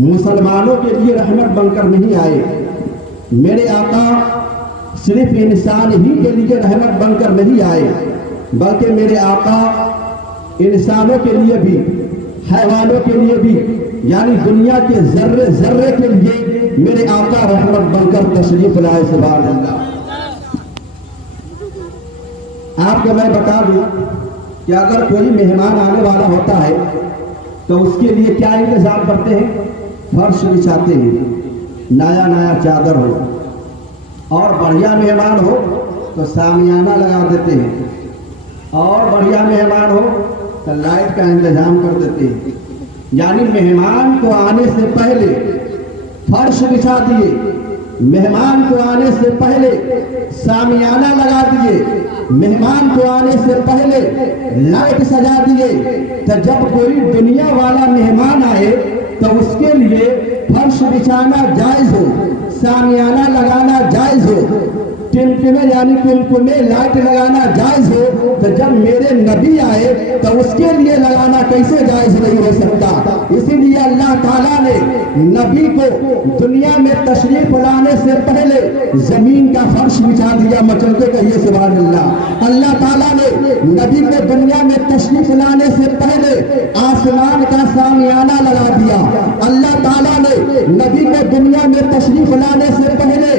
मुसलमानों के लिए रहमत बनकर नहीं आए। मेरे आका सिर्फ इंसान ही के लिए रहमत बनकर नहीं आए, बल्कि मेरे आका इंसानों के लिए भी, हैवानों के लिए भी, यानी दुनिया के जर्रे जर्रे के लिए मेरे आका रहमत बनकर तशरीफ लाए। सुभान अल्लाह। आपको मैं बता दूं कि अगर कोई मेहमान आने वाला होता है तो उसके लिए क्या इंतजाम करते हैं? फर्श बिछाते हैं, नया नया चादर हो, और बढ़िया मेहमान हो तो सामियाना लगा देते हैं, और बढ़िया मेहमान हो तो लाइट का इंतजाम कर देते हैं। यानी मेहमान को आने से पहले फर्श बिछा दिए, मेहमान को आने से पहले सामियाना लगा दिए, मेहमान को आने से पहले लाइट सजा दिए। तो जब कोई दुनिया वाला मेहमान आए तो उसके लिए फर्श बिछाना जायज हो, सामियाना लगाना जायज हो, टिमटिमे यानी कुमकुमे लाइट लगाना जायज हो, तो जब मेरे नबी आए तो उसके लिए लगाना कैसे जायज नहीं हो सकता? इसीलिए अल्लाह ताला ने नबी को दुनिया में तशरीफ लाने से पहले जमीन का फर्श बिछा दिया। मचलते कहिए सुभान अल्लाह। अल्लाह ताला ने नबी को दुनिया में तशरीफ लाने से पहले आसमान का सामियाना लगा दिया। अल्लाह ताला ने नबी को दुनिया में तशरीफ लाने से पहले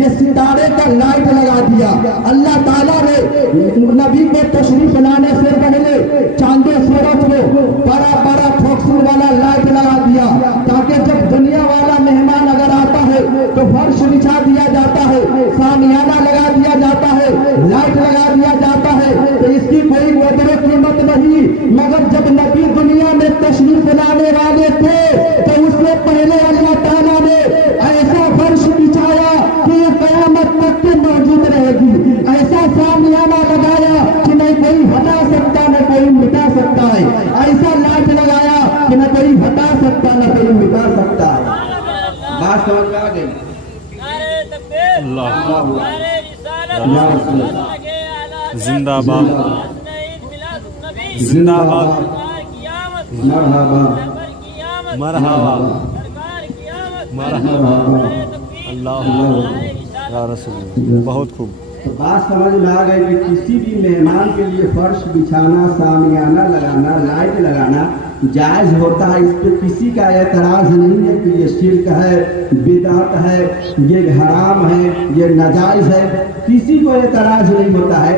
ये सितारे का लाइट लगा दिया। अल्लाह ताला ने नबी को तशरीफ लाने से पहले चांदे सूरज को बड़ा बड़ा फोक्सन वाला लाइट लगा दिया, ताकि जब दुनिया वाला मेहमान अगर आता है तो फर्श बिछा दिया जाता है, सामियाना लगा दिया जाता है, लाइट लगा दिया जाता है। तो इसकी कोई कदर कीमत नहीं, मगर जब नबी दुनिया में तशरीफ लाने वाले थे तो उससे पहले अल्लाह ताला ने ऐसा फर्श बिछाया कि कयामत तक के मौजूद रहेगी, ऐसा सामियाना लगाया कि न कोई हटा सकता न कोई मिटा सकता है, ऐसा लाइट लगाया कि न कोई हटा सकता न कोई मिटा सकता है। बात समझ में आ गई? जिंदाबाद जिंदाबाद मरहबा मरहबा मरहबा अल्लाह या रसूल। बहुत खूब। तो बात समझ में आ गई कि किसी भी मेहमान के लिए फर्श बिछाना, सामियाना लगाना, लाइट लगाना जायज होता है। इस पर किसी का एतराज नहीं है कि ये शिर्क है, बिदअत है, ये हराम है, ये नाजायज है, किसी को एतराज नहीं होता है।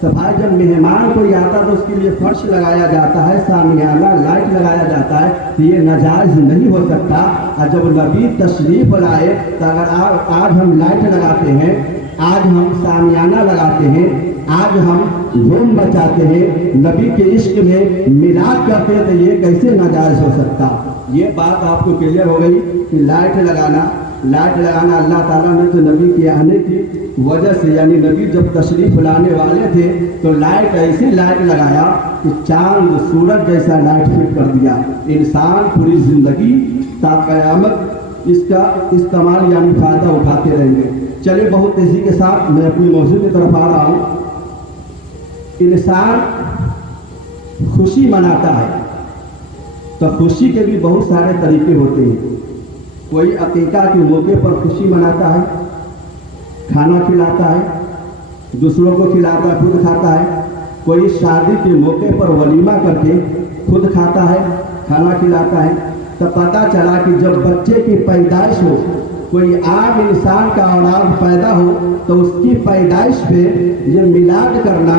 तो भाई जब मेहमान कोई आता तो उसके लिए फर्श लगाया जाता है, सामियाना लाइट लगाया जाता है, तो ये नाजायज नहीं हो सकता। और जब नबी तशरीफ लाए तो अगर आज हम लाइट लगाते हैं, आज हम सामियाना लगाते हैं, आज हम धूम मचाते हैं, नबी के इश्क में मिलाद करते हैं, तो ये कैसे नाजायज हो सकता? ये बात आपको क्लियर हो गई कि लाइट लगाना अल्लाह ताला ने तो नबी के आने की वजह से, यानी नबी जब तशरीफ लाने वाले थे तो लाइट ऐसी लाइट लगाया कि चांद सूरज जैसा लाइट फिट कर दिया। इंसान पूरी जिंदगी ता क़यामत इसका इस्तेमाल यानी फायदा उठाते रहेंगे। चलिए बहुत तेजी के साथ मैं अपनी मौजू की तरफ आ रहा हूँ। इंसान खुशी मनाता है तो खुशी के भी बहुत सारे तरीके होते हैं। कोई अकीका के मौके पर खुशी मनाता है, खाना खिलाता है, दूसरों को खिलाता है, खुद खाता है। कोई शादी के मौके पर वलीमा करके खुद खाता है, खाना खिलाता है। तो पता चला कि जब बच्चे की पैदाइश हो, कोई आम इंसान का औलाद पैदा हो, तो उसकी पैदाइश पे ये मिलाद करना,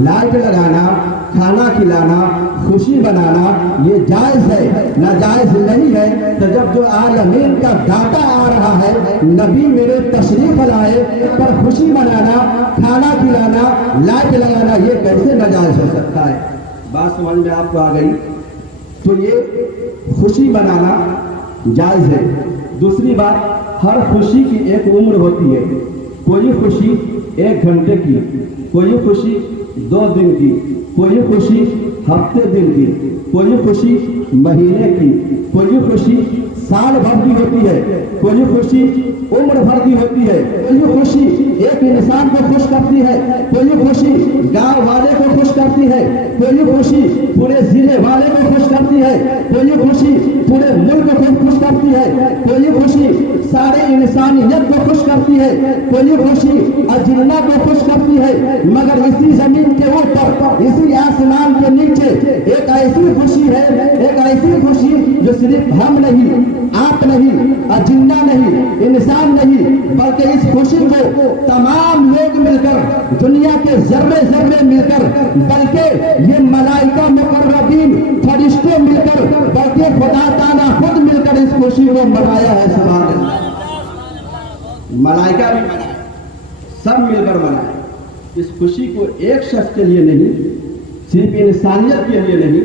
लाइट लगाना, खाना खिलाना, खुशी बनाना ये जायज़ है, नाजायज़ नहीं है। तो जब जो आलमीन का दाता आ रहा है, नबी मेरे तशरीफ लाए पर खुशी मनाना, खाना खिलाना, लाइट लगाना ये कैसे नाजायज़ हो सकता है? बात समझ में आपको आ गई? तो ये खुशी मनाना जायज़ है। दूसरी बात, हर खुशी की एक उम्र होती है। कोई खुशी 1 घंटे की, कोई खुशी 2 दिन की, कोई खुशी हफ्ते दिन की, कोई खुशी महीने की, कोई खुशी साल भर की होती है, कोई खुशी उम्र भर की होती है। कोई खुशी एक इंसान को खुश करती है, कोई खुशी गांव वाले को खुश करती है, कोई खुशी पूरे जिले वाले को खुश करती है, कोई खुशी पूरे मुल्क को खुश करती है, कोई खुशी सारे इंसानियत को खुश करती है, कोई खुशी अजिन्ना को खुश करती है। मगर इसी जमीन के ऊपर, इसी आसमान के नीचे एक ऐसी खुशी है, एक ऐसी खुशी जो सिर्फ हम नहीं, आप नहीं, अजिन्ना नहीं, इंसान नहीं, बल्कि इस खुशी को तमाम लोग मिलकर, दुनिया के जर्रे जर्रे मिलकर, बल्कि ये मलाइका मुकर्रबीन फरिश्ते मिलकर, बल्कि खुदा ताला खुद मिलकर इस खुशी को मनाया है। सुभान अल्लाह। मलाइका भी मनाए, सब मिलकर मनाए। इस खुशी को एक शख्स के लिए नहीं, सिर्फ इंसानियत के लिए नहीं,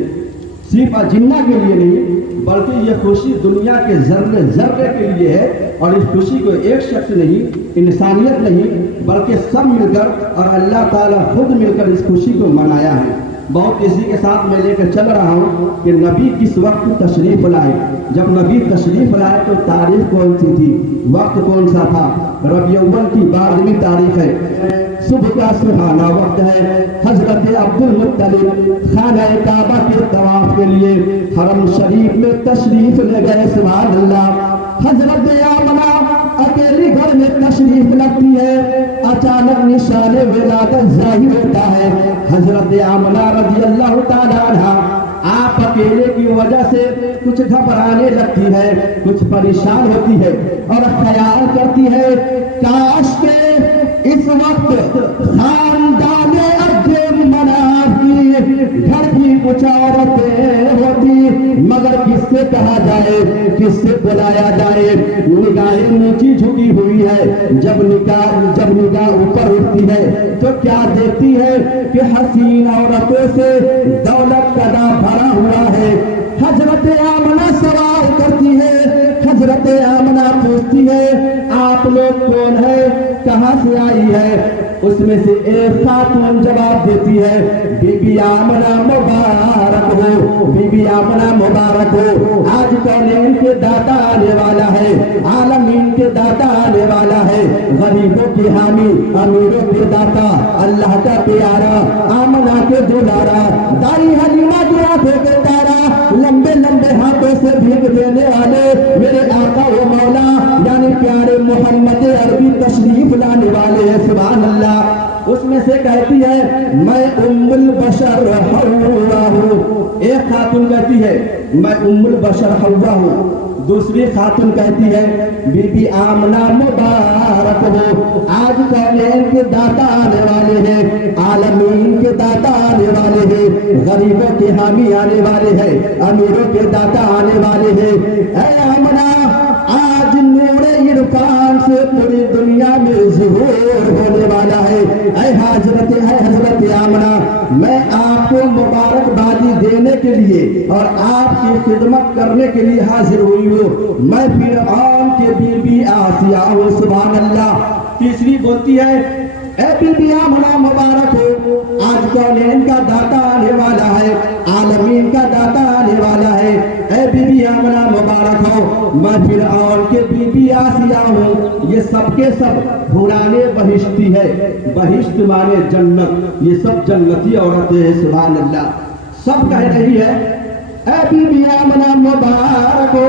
सिर्फ अजिन्ना के लिए नहीं, बल्कि ये खुशी दुनिया के जर्रे जर्रे के लिए है। और इस खुशी को एक शख्स नहीं, इंसानियत नहीं, बल्कि सब मिलकर और अल्लाह ताला खुद मिलकर इस खुशी को मनाया है। बहुत इसी के साथ मैं लेकर चल रहा हूँ कि नबी किस वक्त तशरीफ लाए। जब नबी तशरीफ लाए तो तारीख कौन सी थी, वक्त कौन सा था? रबी अव्वल की 12वीं तारीख है, सुबह का सुहाना वक्त है। हजरत अब्दुल मुत्तलिब खाना काबा के तवाफ के लिए हरम शरीफ में तशरीफ ले गए। सुभान अल्लाह। हजरत आमना अकेली घर में तशरीफ लगती है, अचानक निशाने विलादत जाहिर होता है। हजरत आमना रज़ी अल्लाह ताला अन्हा आप अकेले की वजह से कुछ घबराने लगती है, कुछ परेशान होती है और ख्याल करती है काश के इस वक्त खानदान अब्दुल मनाफ की घर की कुछ औरतें होती, मगर किससे कहा जाए, किससे बुलाया जाए? निगाहें नीची झुकी हुई है। जब निगाह ऊपर उठती है तो क्या देखती है कि हसीन औरतों से दौलत कदा भरा हुआ है। हजरत आमना सवाल करती है, हजरत आमना पूछती है आप लोग कौन है, कहां से आई है? उसमें से एक खातून जवाब देती है बीबी आमना मुबारक हो, बीबी आमना मुबारक हो। आज कौनैन के दाता आने वाला है, आलमीन के दाता आने वाला है, गरीबों के हामी, अमीरों के दाता, अल्लाह का प्यारा, आमना के दुलारा, दाई हलीमा की आंखों के तारा, लंबे लंबे हाथों से भीख देने वाले मेरे आका व मौला यानी प्यारे मोहम्मद अरबी तशरीफ लाने वाले हैं। सुभान अल्लाह। उसमें से कहती है मैं उम्मुल बशर हव्वा हूँ। एक खातून कहती है मैं उम्मुल बशर हव्वा हूँ। दूसरी खातून कहती है बीबी आमना मुबारक हो। आज कौनैन के दाता आने वाले हैं, आलमीन के दाता आने वाले हैं, गरीबों के हामी आने वाले हैं, अमीरों के दाता आने वाले हैं। ऐ आमना आज नूरे इरफान से पूरी दुनिया में ज़ुहूर होने वाला है। ऐ हजरत आमना मैं आपको मुबारकबादी देने के लिए और आपकी खिदमत करने के लिए हाजिर हुई हूँ। मैं फिरऔन के बीबी आसिया हूँ। सुभान अल्लाह। तीसरी बोलती है ए बीबी आमना मुबारक हो, आज कौनैन का दाता आने वाला है, आलमीन का दाता आने वाला है। ए बीबी आमना मुबारक हो, मैं फिरऔन के बीबी आसिया हूँ। ये सबके सब पुराने बहिश्ती है। बहिश्त माने जन्नत, ये सब जन्नती औरतें हैं। सुभान अल्लाह। सब कह रही है ए बीबी आमना मुबारक हो,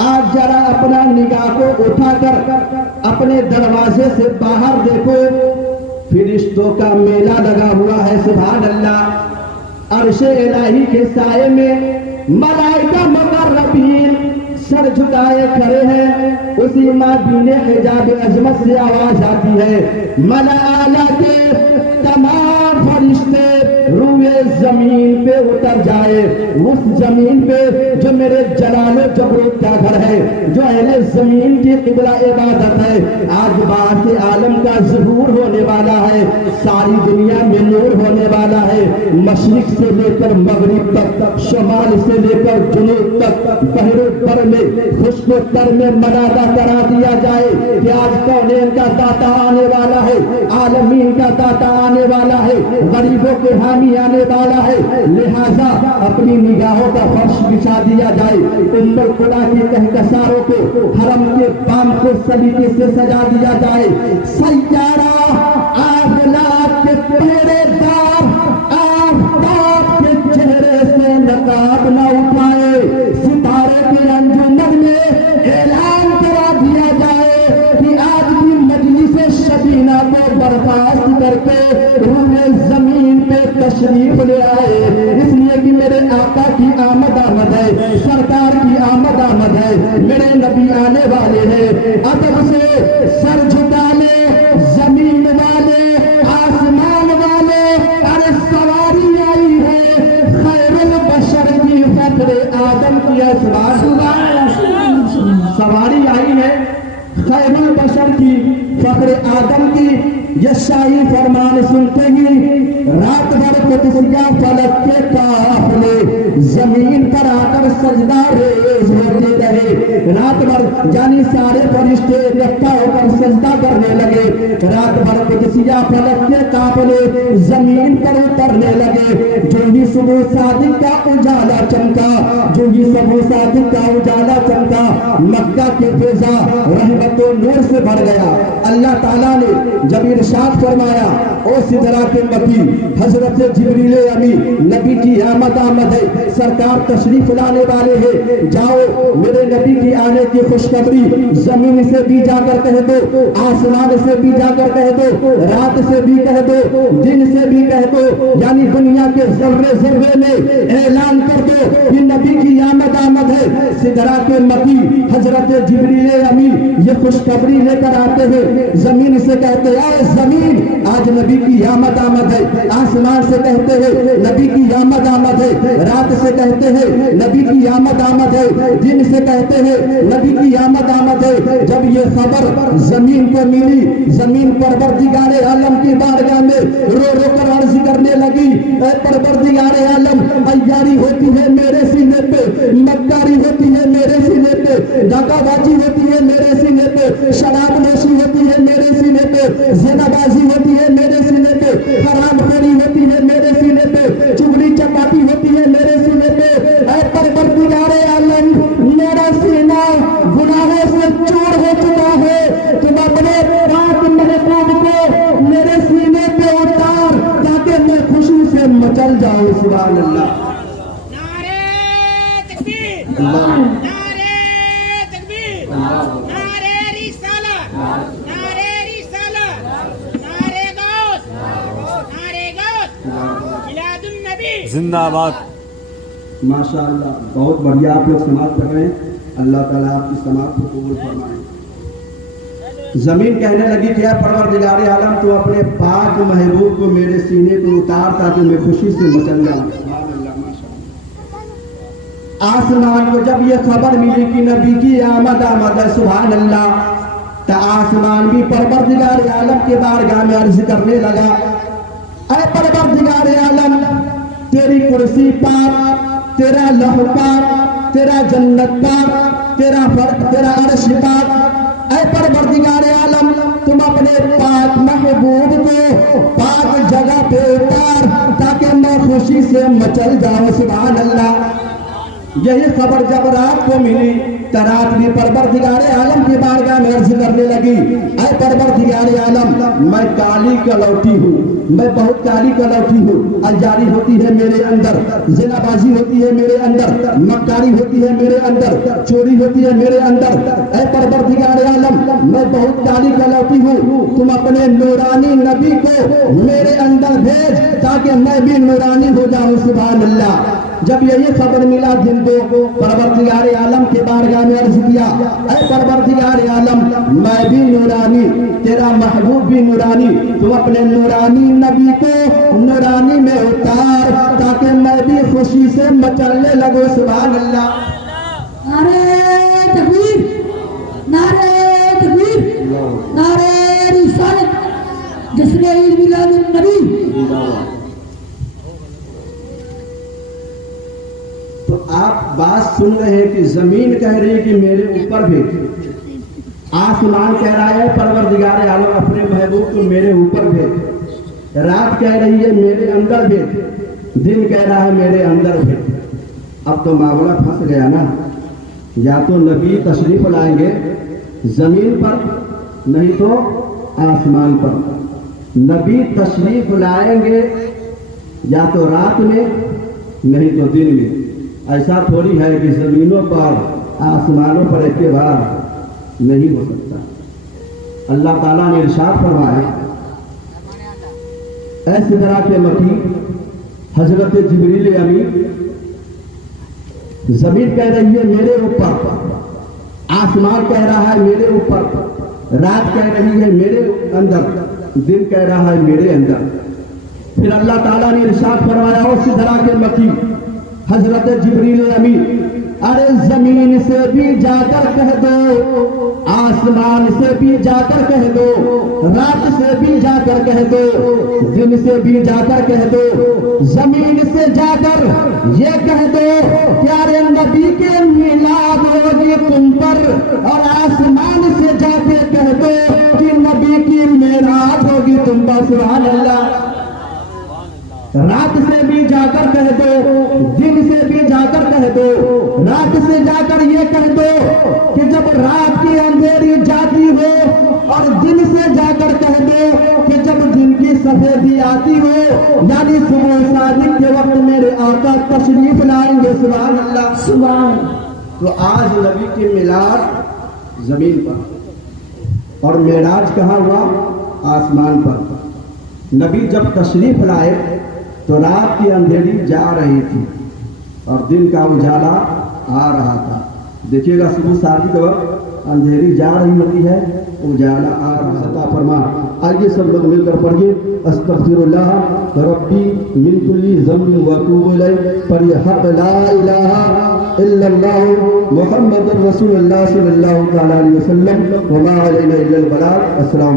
आज जरा अपना निगाह को उठाकर अपने दरवाजे से बाहर देखो, फिरिश्तों का मेला लगा हुआ है। सुभान अल्लाह। अर्शे इलाही के साये में मलाइका मुकर्रबीन सर झुकाए खड़े हैं। उसी मादीने हिजाब अजमत से आवाज आती है मला आला के तमाम फरिश्ते रूए जमीन पे उतर जाए, उस जमीन पे जो मेरे जलालो जबरूत का घर है, जो अहले जमीन की किबला इबादत है। आज बाहर से आलम का ज़ुहूर होने वाला है, सारी दुनिया में नूर होने वाला है। मशरिक से लेकर मगरिब तक, शुमाल से लेकर जुनूब तक, बहरे पर में खुशकोत्तर में मनादा करा दिया जाए कि आज कौनैन का दाता आने वाला है, आलमीन का दाता आने वाला है, गरीबों के हामी आने वाला है। लिहाजा अपनी निगाहों का फर्श बिछा दिया जाए। उम्मुल खुदा की कहकसारों को हरम के बाम को सलीके से सजा दिया जाए। सैयारा आफलाक के पहरेदार आफ्ताब के चेहरे से नकाब न उठाए, सितारे के अंजुमन में करके रूहे जमीन पे तशरीफ ले आए, इसलिए कि मेरे आका की आमद आमद है, सरकार की आमद आमद है, मेरे नबी आने वाले हैं। अदब से सर झुका ले जमीन वाले, आसमान वाले, अरे सवारी आई है खैरुल बशर की, फख्र आदम की सवारी आई है खैरुल बशर की, फख्र आदम की। यह शाही फरमान सुनते ही रात भर कुदसिया फलक के काफिले जमीन पर आकर सजदा रेज होते रहे। रात भर यानी सारे फरिश्ते इकट्ठा होकर सजदा करने लगे। रात भर कुदसिया फलक के काफिले जमीन पर उतरने लगे। जो ही सुबह सादिक का उजाला चमका, जो ही सुबह सादिक का उजाला चमका, मक्का के फिजा रहमतो नूर से भर गया। अल्लाह ताला ने जब इरशाद फरमाया, ओ सिदरा के मकी हजरत जिब्रील अमी नबी की आमद आमद है, सरकार तशरीफ लाने वाले हैं, जाओ मेरे नबी की आने की खुशखबरी जमीन से भी जाकर कह दो, आसमान से भी जाकर कह दो, रात से भी कह दो, दिन से भी कह दो, यानी दुनिया के जर्रे जर्रे में ऐलान कर दो कि नबी की आमद आमद है। सिदरा के मकी हजरत जिब्रील अमी ये खुशखबरी लेकर आते हैं। जमीन से कहते हैं जमीन आज नबी की आमद आमद है, आसमान से कहते हैं नबी की आमद आमद है, रात से कहते हैं नबी की आमद आमद है, दिन से कहते हैं नबी की आमद आमद है। जब ये खबर जमीन को मिली, जमीन परवरदिगारे आलम की बारगाह में रो रो कर अर्ज करने लगी, परवरदिगारे आलम अय्यारी होती है मेरे सीने पे, मक्कारी होती है मेरे सीने पे, डाकाबाजी होती है मेरे सीने पे, शराब नोशी होती है मेरे सीने पे, ज़िनाबाजी होती है मेरे सीने पे, हरामखोरी होती है मेरे सीने पे, चुगली चपाटी होती है मेरे सीने पे। ऐ परवरदिगारे आलम मेरा सीना गुनाहों से चूर हो चुका है, तुम अपने पाक महबूब को मेरे सीने पे उतार ताकि मैं खुशी से मचल जाऊं। सुभान अल्लाह। नारे तकबीर, अल्लाह नारे तकबीर, नारे रिसालत, नारे रिसालत, नारे गौस, नारे गौस, मिलादुन नबी जिंदाबाद। माशाअल्लाह, बहुत बढ़िया आप लोग समाज पढ़ रहे हैं। अल्लाह ताला आपकी समाज को कबूल फरमाए। जमीन कहने लगी क्या परवरदिगारे आलम तो अपने पाक महबूब को मेरे सीने को उतार ताकि मैं खुशी से मचल जाऊं। आसमान को जब ये खबर मिली कि नबी की आमद आमद है, सुभान अल्लाह, तो आसमान भी परवरदिगारे आलम के बारगाह में अर्ज करने लगा, ऐ परवरदिगारे आलम तेरी कुर्सी पाक, तेरा लौह पाक, तेरा जन्नत पाक, तेरा अर्श पाक, ऐ परवरदिगारे आलम तुम अपने पाक महबूब को पाक जगह पे उतार ताकि मैं खुशी से मचल जाऊं। सुभान अल्लाह। यही खबर जब रात को मिली तो रात भी परवरदिगारे आलम की बारगाह में अर्ज करने लगी, ऐ परवरदिगारे आलम मैं काली कलौटी हूँ, मैं बहुत काली कलौटी हूँ। अय्यारी होती है मेरे अंदर, ज़िनाबाजी होती है मेरे अंदर, मक्कारी होती है मेरे अंदर, चोरी होती है मेरे अंदर। ऐ परवरदिगारे आलम मैं बहुत काली कलौटी हूँ, तुम अपने नूरानी नबी को मेरे अंदर भेज ताकि मैं भी नूरानी हो जाऊँ। सुभान अल्लाह। जब यही खबर मिला दिन को परवरदिगारे आलम के बारगाह में अर्ज किया, ऐ परवरदिगारे आलम मैं भी नूरानी, तेरा महबूब भी नूरानी, तुम अपने नूरानी नबी को नूरानी में उतार ताकि मैं भी खुशी से मचलने लगूं। सुभान अल्लाह। नारे तकबीर, नारे तकबीर, नारे रिसालत, जिसने ईद मिलादुन नबी। तो आप बात सुन रहे हैं कि जमीन कह रही है कि मेरे ऊपर भेज, आसमान कह रहा है परवरदिगारे आलम अपने महबूब को मेरे ऊपर भेज, रात कह रही है मेरे अंदर भेज, दिन कह रहा है मेरे अंदर भेज। अब तो मामला फंस गया ना, या तो नबी तशरीफ लाएंगे जमीन पर नहीं तो आसमान पर। नबी तशरीफ लाएंगे या तो रात में नहीं तो दिन में। ऐसा थोड़ी है कि जमीनों पर आसमानों पर एक के बार नहीं हो सकता। अल्लाह ताला ने इरशाद फरमाया, ऐसे तरह के मकी हजरत जिब्रील अमीन, जमीन कह रही है मेरे ऊपर, आसमान कह रहा है मेरे ऊपर, रात कह रही है मेरे अंदर, दिन कह रहा है मेरे अंदर। फिर अल्लाह ताला ने इरशाद फरमाया उसी तरह के मकी हजरत जिब्रील अमीन, अरे जमीन से भी जाकर कह दो, आसमान से भी जाकर कह दो, रात से भी जाकर कह दो, दिन से भी जाकर कह दो, जमीन से जाकर ये कह दो प्यारे नबी के मिलाद होगी तुम पर, और आसमान से जाके कह दो कि नबी की मेराज होगी तुम पर। सुभान अल्लाह। रात से भी जाकर कह दो, दिन से भी जाकर कह दो, रात से जाकर ये कह दो कि जब रात की अंधेरी जाती हो, और दिन से जाकर कह दो कि जब दिन की सफेदी आती हो, यानी सुबह सादिक के वक्त मेरे आका तशरीफ लाएंगे। सुभान अल्लाह। सुभान। तो आज नबी की मिलाद जमीन पर और मेराज कहाँ हुआ? आसमान पर। नबी जब तशरीफ लाए तो रात की अंधेरी जा रही थी और दिन का उजाला आ रहा था। देखिएगा सुबह शादी के वक्त अंधेरी जा रही होती है, उजाला आ रहा फरमा। आइए सब लोग मिलकर पढ़िए अस्तगफिरुल्लाह रब्बी मिन कुल्ली ज़ंबिन व अतूबु इलैह। पढ़िए हक ला इलाहा इल्लल्लाह मुहम्मदुर रसूलुल्लाह सल्लल्लाहु तआला अलैहि वसल्लम व मा अलैना इल्लल बलाग। अस्सलाम।